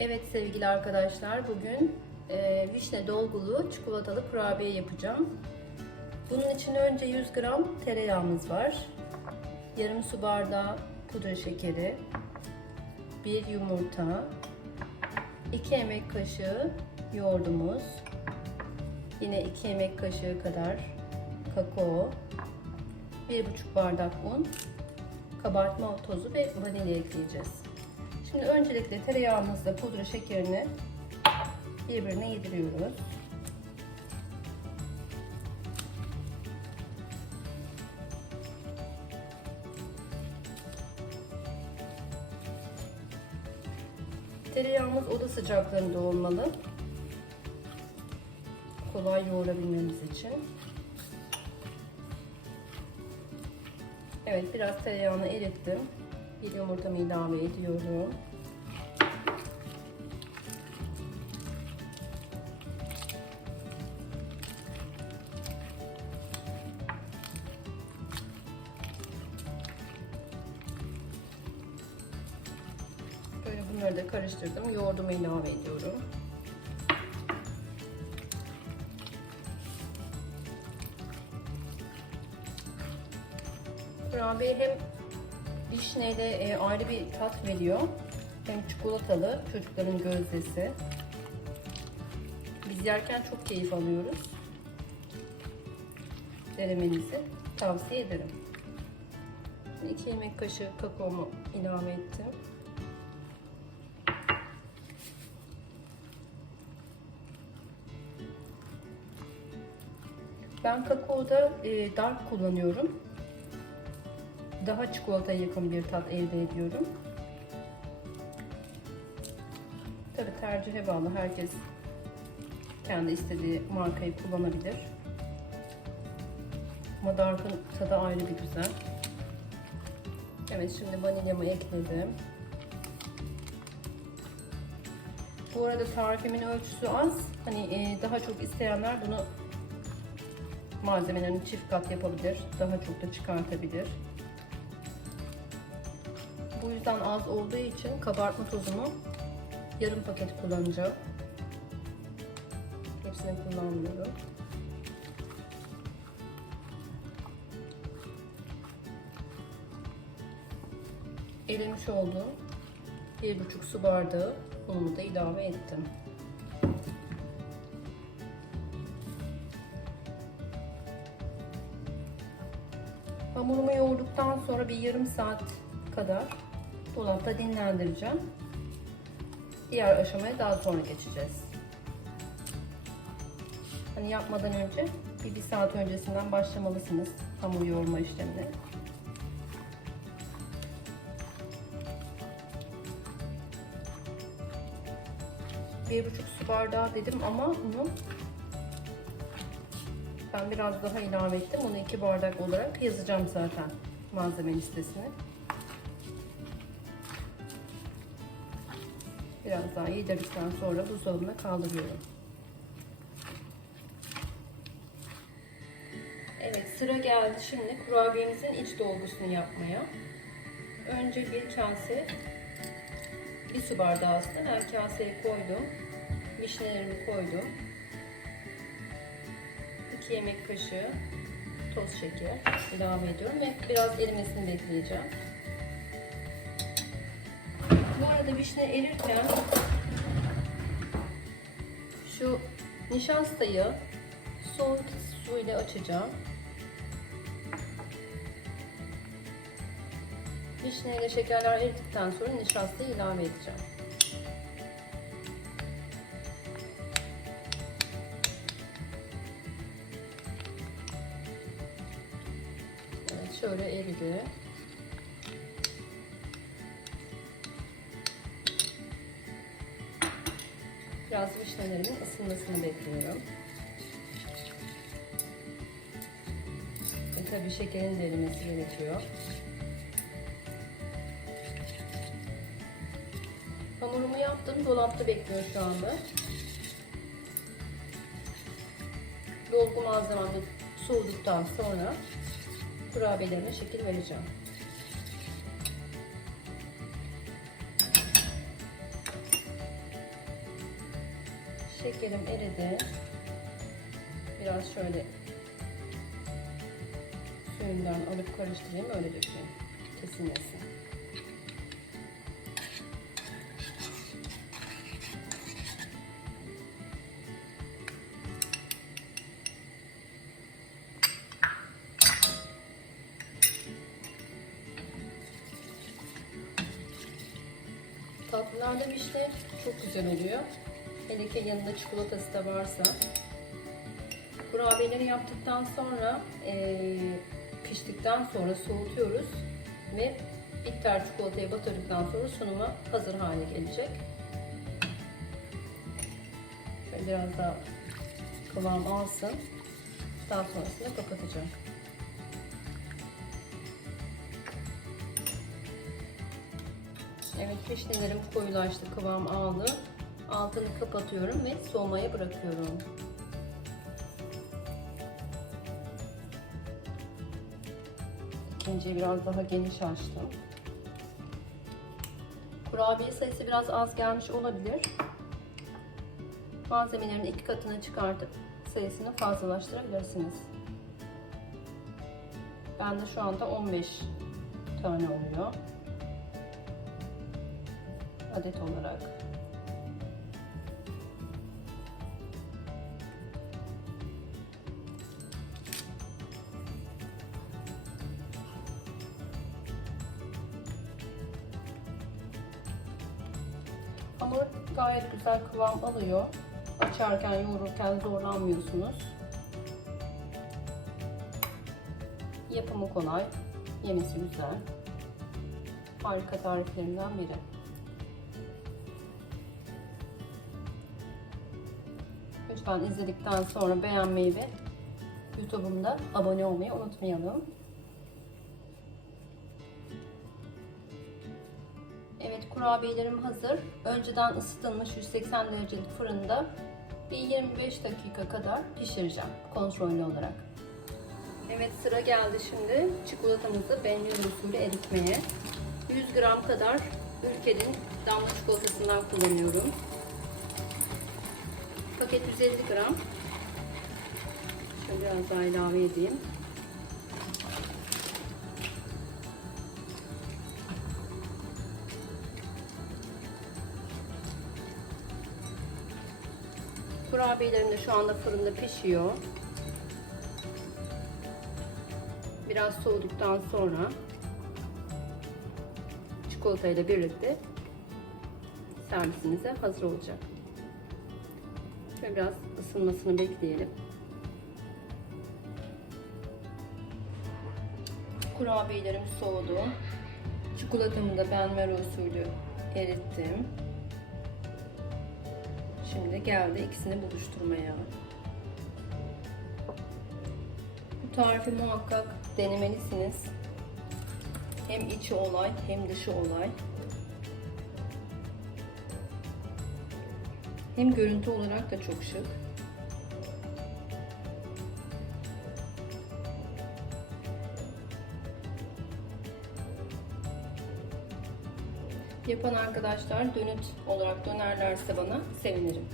Evet sevgili arkadaşlar bugün e, vişne dolgulu çikolatalı kurabiye yapacağım. Bunun için önce 100 gram tereyağımız var. Yarım su bardağı pudra şekeri, bir yumurta, 2 yemek kaşığı yoğurdumuz, yine 2 yemek kaşığı kadar kakao, 1,5 bardak un, kabartma tozu ve vanilya ekleyeceğiz. Şimdi öncelikle tereyağımızla pudra şekerini birbirine yediriyoruz. Tereyağımız oda sıcaklığında olmalı. Kolay yoğurabilmemiz için. Evet biraz tereyağını erittim. Bir yumurtamı ilave ediyorum. Böyle bunları da karıştırdım. Yoğurdumu ilave ediyorum. Kurabiye hem vişneyle e, ayrı bir tat veriyor. Hem çikolatalı çocukların gözdesi. Biz yerken çok keyif alıyoruz. Denemenizi tavsiye ederim. 2 yemek kaşığı kakaomu ilave ettim. Ben kakaoda e, dark kullanıyorum daha çikolataya yakın bir tat elde ediyorum. Tabi tercihe bağlı. Herkes kendi istediği markayı kullanabilir. Ama tadı ayrı bir güzel. Evet şimdi vanilyamı ekledim. Bu arada tarifimin ölçüsü az. Hani e, daha çok isteyenler bunu malzemelerini çift kat yapabilir. Daha çok da çıkartabilir. Bu yüzden az olduğu için kabartma tozunu yarım paket kullanacağım. Hepsini kullanmıyorum. Erimiş oldu. Bir buçuk su bardağı unumu da ilave ettim. Hamurumu yoğurduktan sonra bir yarım saat kadar dolapta dinlendireceğim. Diğer aşamaya daha sonra geçeceğiz. Hani yapmadan önce bir, bir saat öncesinden başlamalısınız hamur yoğurma işlemine. Bir buçuk su bardağı dedim ama bunu ben biraz daha ilave ettim. Onu iki bardak olarak yazacağım zaten malzeme listesine. Biraz daha yedirdikten sonra buzdolabına kaldırıyorum. Evet sıra geldi şimdi kurabiyemizin iç dolgusunu yapmaya. Önce bir kase, bir su bardağı aslında ben kaseye koydum. Vişnelerimi koydum. 2 yemek kaşığı toz şeker ilave ediyorum ve biraz erimesini bekleyeceğim. Bu arada vişne erirken şu nişastayı soğuk su ile açacağım. Vişne ile şekerler eridikten sonra nişastayı ilave edeceğim. Evet, şöyle eridi. Biraz vişnelerimin ısınmasını bekliyorum. E tabii şekerin de erimesi gerekiyor. Hamurumu yaptım. Dolapta bekliyor şu anda. Dolgu malzemem soğuduktan sonra kurabiyelerine şekil vereceğim. Şekerim eridi. Biraz şöyle suyundan alıp karıştırayım öyle dökeyim. Kesilmesin. Tatlılarda vişne çok güzel oluyor. Hele ki yanında çikolatası da varsa. Kurabiyeleri yaptıktan sonra eee, piştikten sonra soğutuyoruz ve bitter çikolataya batırdıktan sonra sunuma hazır hale gelecek. Şöyle biraz daha kıvam alsın. Daha sonrasında kapatacağım. Evet piştilerim koyulaştı, kıvam aldı. Altını kapatıyorum ve soğumaya bırakıyorum. İkinciyi biraz daha geniş açtım. Kurabiye sayısı biraz az gelmiş olabilir. Malzemelerin iki katına çıkartıp sayısını fazlalaştırabilirsiniz. Bende şu anda 15 tane oluyor adet olarak. Hamur gayet güzel kıvam alıyor. Açarken, yoğururken zorlanmıyorsunuz. Yapımı kolay, yemesi güzel. Harika tariflerimden biri. Lütfen izledikten sonra beğenmeyi ve YouTube'umda abone olmayı unutmayalım. Kurabiyelerim hazır. Önceden ısıtılmış 180 derecelik fırında bir 25 dakika kadar pişireceğim kontrollü olarak. Evet sıra geldi şimdi çikolatamızı benli usulü eritmeye. 100 gram kadar ülkenin damla çikolatasından kullanıyorum. Paket 150 gram. Şöyle biraz daha ilave edeyim. Kurabiyelerim de şu anda fırında pişiyor. Biraz soğuduktan sonra çikolata ile birlikte servisimize hazır olacak. Şöyle biraz ısınmasını bekleyelim. Kurabiyelerim soğudu. Çikolatamı da benmer usulü erittim. Şimdi geldi ikisini buluşturmaya. Bu tarifi muhakkak denemelisiniz. Hem içi olay hem dışı olay. Hem görüntü olarak da çok şık. Yapan arkadaşlar dönüt olarak dönerlerse bana sevinirim.